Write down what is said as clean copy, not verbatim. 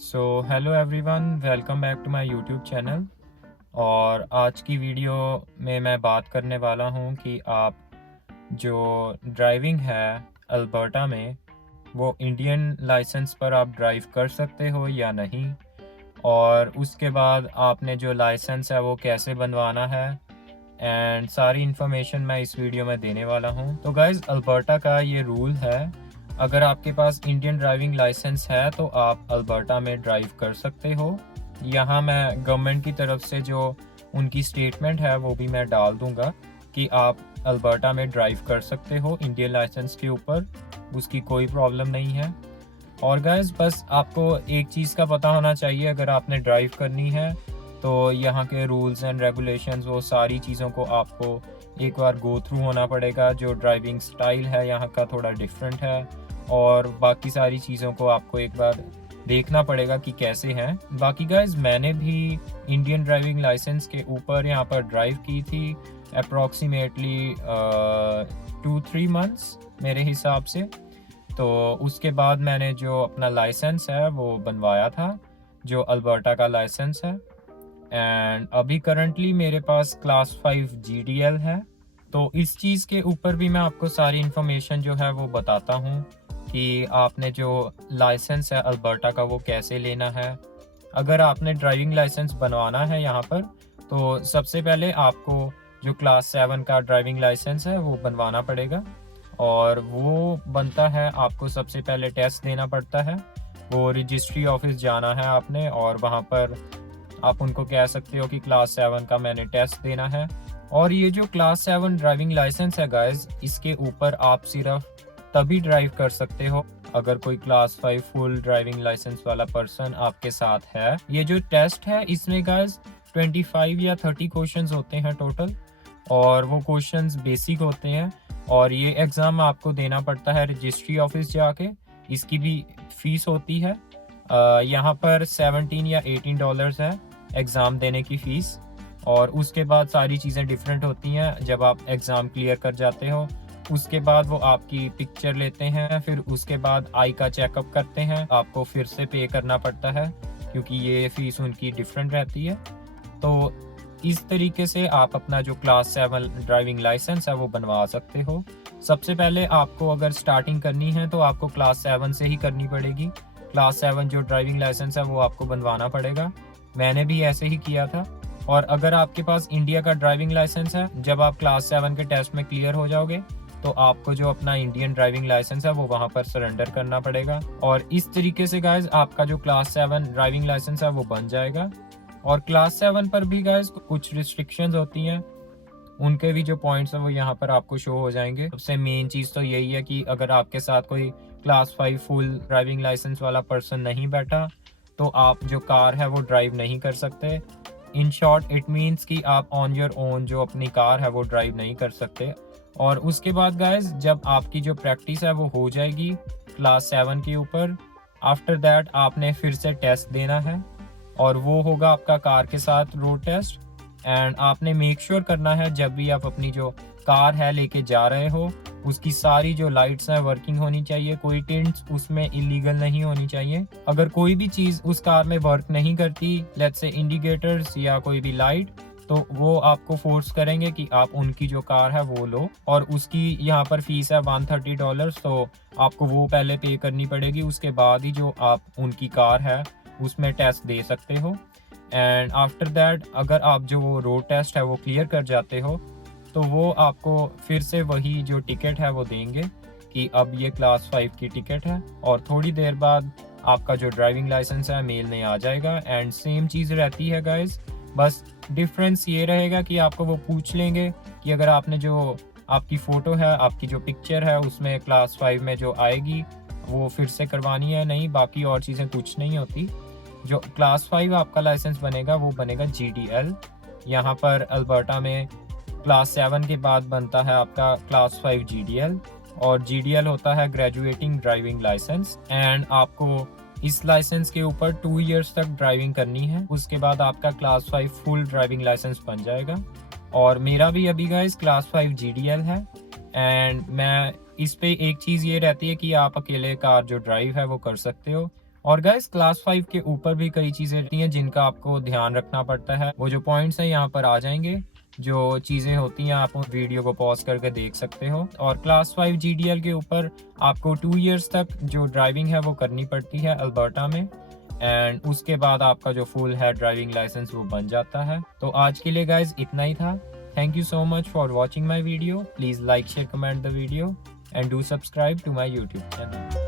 So hello everyone, welcome back to my YouTube channel. और आज की वीडियो में मैं बात करने वाला हूं कि आप जो ड्राइविंग है अल्बर्टा में, वो इंडियन लाइसेंस पर आप ड्राइव कर सकते हो या नहीं, और उसके बाद आपने जो लाइसेंस है वो कैसे बनवाना है, एंड सारी इन्फॉर्मेशन मैं इस वीडियो में देने वाला हूं। तो गाइज़, अल्बर्टा का ये रूल है, अगर आपके पास इंडियन ड्राइविंग लाइसेंस है तो आप अल्बर्टा में ड्राइव कर सकते हो। यहाँ मैं गवर्नमेंट की तरफ से जो उनकी स्टेटमेंट है वो भी मैं डाल दूँगा कि आप अल्बर्टा में ड्राइव कर सकते हो इंडियन लाइसेंस के ऊपर, उसकी कोई प्रॉब्लम नहीं है। और गाइस, बस आपको एक चीज़ का पता होना चाहिए, अगर आपने ड्राइव करनी है तो यहाँ के रूल्स एंड रेगुलेशंस, वो सारी चीज़ों को आपको एक बार गो थ्रू होना पड़ेगा। जो ड्राइविंग स्टाइल है यहाँ का थोड़ा डिफरेंट है, और बाकी सारी चीज़ों को आपको एक बार देखना पड़ेगा कि कैसे हैं। बाकी गाइज, मैंने भी इंडियन ड्राइविंग लाइसेंस के ऊपर यहाँ पर ड्राइव की थी अप्रॉक्सीमेटली 2-3 मंथ्स मेरे हिसाब से। तो उसके बाद मैंने जो अपना लाइसेंस है वो बनवाया था, जो अल्बर्टा का लाइसेंस है। एंड अभी करंटली मेरे पास क्लास 5 GDL है। तो इस चीज़ के ऊपर भी मैं आपको सारी इन्फॉर्मेशन जो है वो बताता हूँ कि आपने जो लाइसेंस है अल्बर्टा का वो कैसे लेना है। अगर आपने ड्राइविंग लाइसेंस बनवाना है यहाँ पर, तो सबसे पहले आपको जो क्लास 7 का ड्राइविंग लाइसेंस है वो बनवाना पड़ेगा, और वो बनता है आपको सबसे पहले टेस्ट देना पड़ता है। वो रजिस्ट्री ऑफिस जाना है आपने, और वहाँ पर आप उनको कह सकते हो कि क्लास 7 का मैंने टेस्ट देना है। और ये जो क्लास 7 ड्राइविंग लाइसेंस है गाइस, इसके ऊपर आप सिर्फ तभी ड्राइव कर सकते हो अगर कोई क्लास 5 फुल ड्राइविंग लाइसेंस वाला पर्सन आपके साथ है। ये जो टेस्ट है इसमें गाइस 25 या 30 क्वेश्चंस होते हैं टोटल, और वो क्वेश्चंस बेसिक होते हैं। और ये एग्ज़ाम आपको देना पड़ता है रजिस्ट्री ऑफिस जाके। इसकी भी फीस होती है, यहाँ पर $17 या $18 है एग्ज़ाम देने की फ़ीस। और उसके बाद सारी चीज़ें डिफरेंट होती हैं। जब आप एग्ज़ाम क्लियर कर जाते हो, उसके बाद वो आपकी पिक्चर लेते हैं, फिर उसके बाद आई का चेकअप करते हैं। आपको फिर से पे करना पड़ता है क्योंकि ये फ़ीस उनकी डिफरेंट रहती है। तो इस तरीके से आप अपना जो क्लास 7 ड्राइविंग लाइसेंस है वो बनवा सकते हो। सबसे पहले आपको अगर स्टार्टिंग करनी है तो आपको क्लास 7 से ही करनी पड़ेगी। क्लास 7 जो ड्राइविंग लाइसेंस है वो आपको बनवाना पड़ेगा। मैंने भी ऐसे ही किया था। और अगर आपके पास इंडिया का ड्राइविंग लाइसेंस है, जब आप क्लास 7 के टेस्ट में क्लियर हो जाओगे तो आपको जो अपना इंडियन ड्राइविंग लाइसेंस है वो वहाँ पर सरेंडर करना पड़ेगा। और इस तरीके से गाइज आपका जो क्लास 7 ड्राइविंग लाइसेंस है वो बन जाएगा। और क्लास 7 पर भी गाइज कुछ रिस्ट्रिक्शंस होती हैं, उनके भी जो पॉइंट्स हैं वो यहाँ पर आपको शो हो जाएंगे। सबसे मेन चीज़ तो यही है कि अगर आपके साथ कोई क्लास 5 फुल ड्राइविंग लाइसेंस वाला पर्सन नहीं बैठा तो आप जो कार है वो ड्राइव नहीं कर सकते। इन शॉर्ट इट मीन्स कि आप ऑन योर ओन जो अपनी कार है वो ड्राइव नहीं कर सकते। और उसके बाद गाइज, जब आपकी जो प्रैक्टिस है वो हो जाएगी क्लास 7 के ऊपर, आफ्टर दैट आपने फिर से टेस्ट देना है, और वो होगा आपका कार के साथ रोड टेस्ट। एंड आपने मेक श्योर करना है जब भी आप अपनी जो कार है लेके जा रहे हो, उसकी सारी जो लाइट्स हैं वर्किंग होनी चाहिए। कोई टिंट्स उसमें इलीगल नहीं होनी चाहिए। अगर कोई भी चीज़ उस कार में वर्क नहीं करती, लेट्स से इंडिकेटर्स या कोई भी लाइट, तो वो आपको फोर्स करेंगे कि आप उनकी जो कार है वो लो। और उसकी यहाँ पर फीस है $130, तो आपको वो पहले पे करनी पड़ेगी। उसके बाद ही जो आप उनकी कार है उसमें टेस्ट दे सकते हो। एंड आफ्टर दैट अगर आप जो वो रोड टेस्ट है वो क्लियर कर जाते हो, तो वो आपको फिर से वही जो टिकट है वो देंगे कि अब ये क्लास 5 की टिकट है। और थोड़ी देर बाद आपका जो ड्राइविंग लाइसेंस है मेल में आ जाएगा। एंड सेम चीज़ रहती है गाइज, बस डिफरेंस ये रहेगा कि आपको वो पूछ लेंगे कि अगर आपने जो आपकी फ़ोटो है, आपकी जो पिक्चर है उसमें क्लास 5 में जो आएगी वो फिर से करवानी है, नहीं बाकी और चीज़ें कुछ नहीं होती। जो क्लास 5 आपका लाइसेंस बनेगा वो बनेगा GDL। यहाँ पर अल्बर्टा में क्लास 7 के बाद बनता है आपका क्लास 5 GDL, और GDL होता है ग्रेजुएटिंग ड्राइविंग लाइसेंस। एंड आपको इस लाइसेंस के ऊपर 2 इयर्स तक ड्राइविंग करनी है, उसके बाद आपका क्लास 5 फुल ड्राइविंग लाइसेंस बन जाएगा। और मेरा भी अभी गाइस क्लास 5 GDL है। एंड मैं इस पे एक चीज़ ये रहती है कि आप अकेले कार जो ड्राइव है वो कर सकते हो, और गाइस क्लास 5 के ऊपर भी कई चीज़ें होती हैं जिनका आपको ध्यान रखना पड़ता है। वो जो पॉइंट्स हैं यहाँ पर आ जाएंगे, जो चीज़ें होती हैं आप वीडियो को पॉज करके देख सकते हो। और क्लास 5 GDL के ऊपर आपको 2 इयर्स तक जो ड्राइविंग है वो करनी पड़ती है अल्बर्टा में, एंड उसके बाद आपका जो फुल है ड्राइविंग लाइसेंस वो बन जाता है। तो आज के लिए गाइज इतना ही था। Thank you so much for watching my video. Please like share comment the video and do subscribe to my YouTube channel.